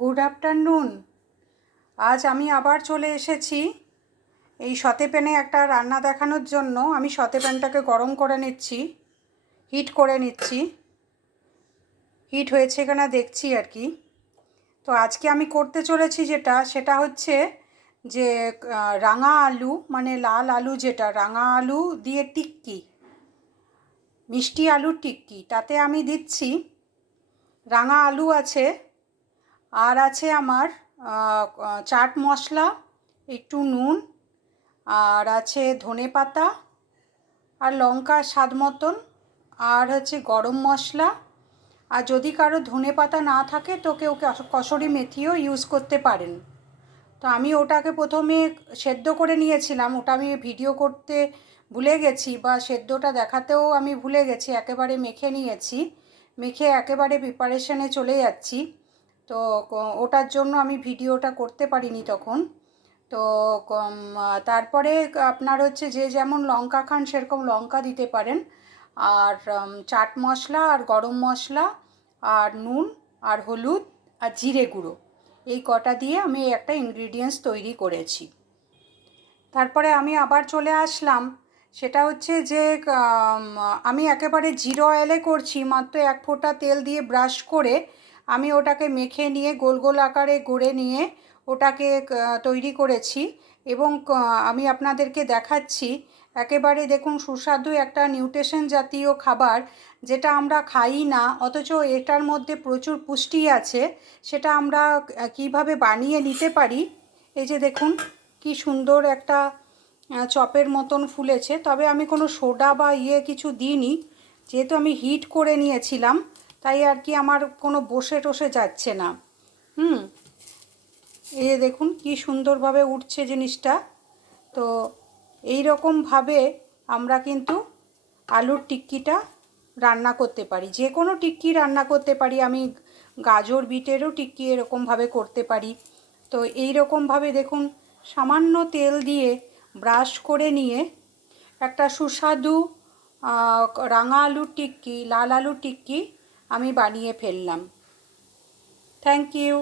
Good afternoon. আজ আমি আবার চলে এসেছি এই সতে প্যানে একটা রান্না দেখানোর জন্য। আমি সতে প্যানটাকে গরম করে নিচ্ছি, হিট করে নিচ্ছি। হিট হয়েছে কিনা দেখছি আর কি। তো আজকে আমি করতে চলেছি সেটা হচ্ছে যে রাঙা আলু, মানে লাল আলু, যেটা রাঙা আলু দিয়ে টিক্কি, মিষ্টি আলুর টিক্কি। তাতে আমি দিচ্ছি রাঙা আলু আছে, আর আছে আমার চাট মশলা, একটু নুন, আর আছে ধনেপাতা আর লঙ্কা স্বাদ মতন, আর হচ্ছে গরম মশলা। আর যদি কারো ধনেপাতা না থাকে তো কেউ কসুরি মেথিও ইউজ করতে পারেন। তো আমি ওটাকে প্রথমে সেদ্ধ করে নিয়েছিলাম, ওটা আমি ভিডিও করতে ভুলে গেছি, বা সেদ্ধটা দেখাতেও আমি ভুলে গেছি। একেবারে মেখে নিয়েছি, মেখে একেবারে প্রিপারেশনে চলে যাচ্ছি। তো ওটার জন্য আমি ভিডিওটা করতে পারিনি তখন। তো তারপরে আপনার হচ্ছে যে যেমন লঙ্কা খান সেরকম লঙ্কা দিতে পারেন, আর চাট মশলা আর গরম মশলা আর নুন আর হলুদ আর জিরে গুঁড়ো, এই কটা দিয়ে আমি একটা ইনগ্রিডিয়েন্টস তৈরি করেছি। তারপরে আমি আবার চলে আসলাম, সেটা হচ্ছে যে আমি একেবারে জিরো অয়েলে করছি। মাত্র এক ফোঁটা তেল দিয়ে ব্রাশ করে আমি ওটাকে মেখে নিয়ে গোল গোল আকারে গড়ে নিয়ে ওটাকে তৈরি করেছি। এবং আমি আপনাদেরকে দেখাচ্ছি, একেবারে দেখুন সুস্বাদু একটা নিউট্রিশন জাতীয় খাবার, যেটা আমরা খাই না, অথচ এটার মধ্যে প্রচুর পুষ্টি আছে। সেটা আমরা কিভাবে বানিয়ে নিতে পারি। এই যে দেখুন কি সুন্দর একটা চপের মতন ফুলেছে। তবে আমি কোনো সোডা বা কিছু দিইনি, যেহেতু আমি হিট করে নিয়েছিলাম, তাই আর কি আমার কোনো বসে টসে যাচ্ছে না। এই যে দেখুন কি সুন্দরভাবে উঠছে জিনিসটা। তো এই রকমভাবে আমরা কিন্তু আলুর টিক্কিটা রান্না করতে পারি, যে কোনো টিক্কি রান্না করতে পারি। আমি গাজর বিটেরও টিক্কি এরকমভাবে করতে পারি। তো এই রকমভাবে দেখুন সামান্য তেল দিয়ে ব্রাশ করে নিয়ে একটা সুস্বাদু রাঙা আলুর টিক্কি, লাল আলুর টিক্কি আমি বানিয়ে ফেললাম। Thank you.